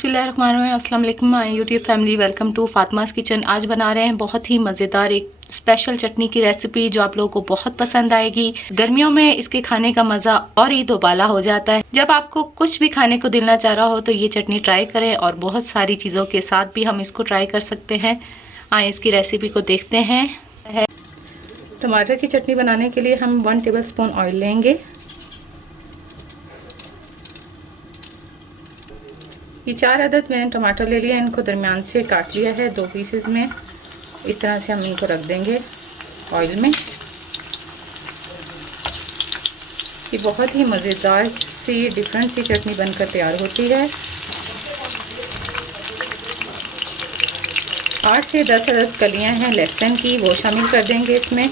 बिस्मिल्लाहिर्रहमानिर्रहीम, अस्सलाम वालेकुम my YouTube family, welcome to Fatima's kitchen. आज बना रहे हैं बहुत ही मज़ेदार एक स्पेशल चटनी की रेसिपी जो आप लोगों को बहुत पसंद आएगी। गर्मियों में इसके खाने का मज़ा और ही दोबाला हो जाता है। जब आपको कुछ भी खाने को दिल ना चाह रहा हो तो ये चटनी ट्राई करें, और बहुत सारी चीज़ों के साथ भी हम इसको ट्राई कर सकते हैं। आए इसकी रेसिपी को देखते हैं। टमाटर की चटनी बनाने के लिए हम 1 टेबल स्पून ऑयल लेंगे। ये 4 अदद मैंने टमाटर ले लिया, इनको दरमियान से काट लिया है 2 पीसेस में। इस तरह से हम इनको रख देंगे ऑयल में। ये बहुत ही मज़ेदार सी डिफरेंट सी चटनी बनकर तैयार होती है। 8 से 10 अदद कलियां हैं लहसुन की, वो शामिल कर देंगे इसमें।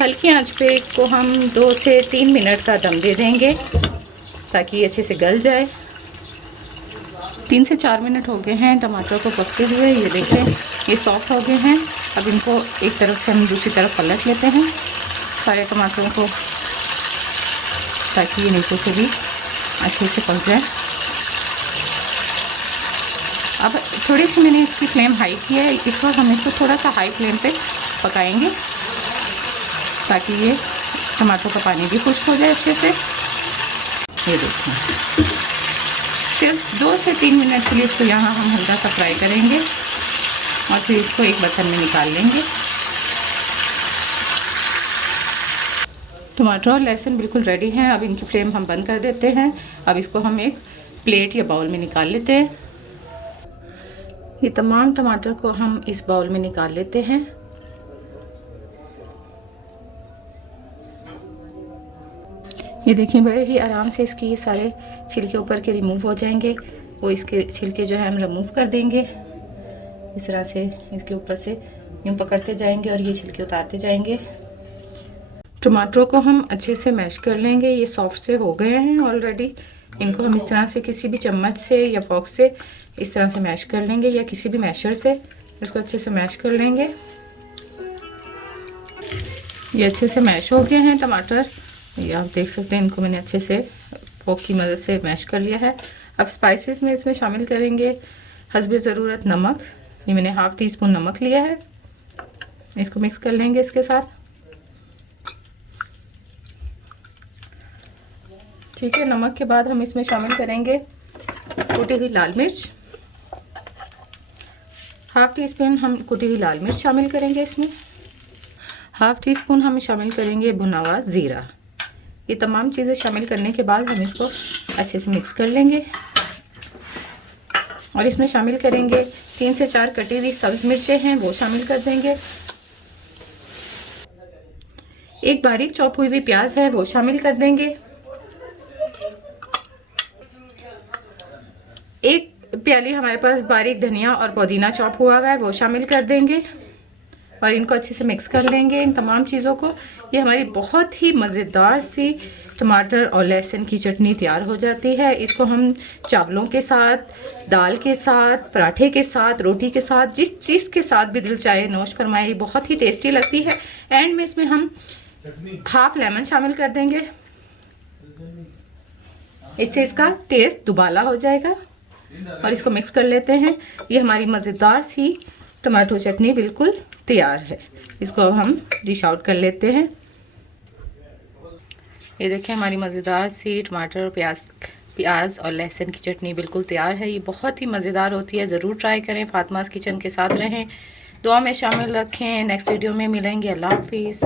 हल्की आंच पे इसको हम 2 से 3 मिनट का दम दे देंगे ताकि ये अच्छे से गल जाए। 3 से 4 मिनट हो गए हैं टमाटर को पकते हुए। ये देखें ये सॉफ्ट हो गए हैं। अब इनको एक तरफ से हम दूसरी तरफ पलट लेते हैं सारे टमाटरों को, ताकि ये नीचे से भी अच्छे से पक जाए। अब थोड़ी सी मैंने इसकी फ्लेम हाई की है। इस वक्त हम इसको थोड़ा सा हाई फ्लेम पे पकाएंगे ताकि ये टमाटर का पानी भी खुश्क हो जाए अच्छे से। ये देखें सिर्फ 2 से 3 मिनट के लिए इसको यहाँ हम हल्का सा फ्राई करेंगे और फिर इसको एक बर्तन में निकाल लेंगे। टमाटर और लहसुन बिल्कुल रेडी हैं। अब इनकी फ्लेम हम बंद कर देते हैं। अब इसको हम एक प्लेट या बाउल में निकाल लेते हैं। ये तमाम टमाटर को हम इस बाउल में निकाल लेते हैं। ये देखिए बड़े ही आराम से इसके ये सारे छिलके ऊपर के रिमूव हो जाएंगे। वो इसके छिलके जो है हम रिमूव कर देंगे। इस तरह से इसके ऊपर से यूँ पकड़ते जाएंगे और ये छिलके उतारते जाएंगे। टमाटरों को हम अच्छे से मैश कर लेंगे। ये सॉफ्ट से हो गए हैं ऑलरेडी। इनको हम इस तरह से किसी भी चम्मच से या फॉर्क से इस तरह से मैश कर लेंगे, या किसी भी मैशर से इसको अच्छे से मैश कर लेंगे। ये अच्छे से मैश हो गए हैं टमाटर। ये आप देख सकते हैं, इनको मैंने अच्छे से फोक की मदद से मैश कर लिया है। अब स्पाइसेस में इसमें शामिल करेंगे हस्बे ज़रूरत नमक। ये मैंने ½ टी स्पून नमक लिया है। इसको मिक्स कर लेंगे इसके साथ। ठीक है, नमक के बाद हम इसमें शामिल करेंगे कुटी हुई लाल मिर्च। ½ टी स्पून हम कुटी हुई लाल मिर्च शामिल करेंगे इसमें। ½ टी स्पून हम शामिल करेंगे भुना हुआ ज़ीरा। ये तमाम चीज़ें शामिल करने के बाद हम इसको अच्छे से मिक्स कर लेंगे और इसमें शामिल करेंगे 3 से 4 कटी हुई सब्ज़ मिर्चें हैं, वो शामिल कर देंगे। एक बारीक चॉप हुई प्याज है, वो शामिल कर देंगे। एक प्याली हमारे पास बारीक धनिया और पुदीना चॉप हुआ है, वो शामिल कर देंगे और इनको अच्छे से मिक्स कर लेंगे इन तमाम चीज़ों को। ये हमारी बहुत ही मज़ेदार सी टमाटर और लहसुन की चटनी तैयार हो जाती है। इसको हम चावलों के साथ, दाल के साथ, पराठे के साथ, रोटी के साथ, जिस चीज़ के साथ भी दिल चाहे नोश फरमाए। बहुत ही टेस्टी लगती है। एंड में इसमें हम ½ लेमन शामिल कर देंगे। इससे इसका टेस्ट दुबाला हो जाएगा। और इसको मिक्स कर लेते हैं। ये हमारी मज़ेदार सी टमाटो चटनी बिल्कुल तैयार है। इसको अब हम डिश आउट कर लेते हैं। ये देखें हमारी मज़ेदार सी टमाटर और प्याज और लहसुन की चटनी बिल्कुल तैयार है। ये बहुत ही मज़ेदार होती है। ज़रूर ट्राई करें। फातिमास किचन के साथ रहें, दुआ में शामिल रखें। नेक्स्ट वीडियो में मिलेंगे। अल्लाह हाफिज़।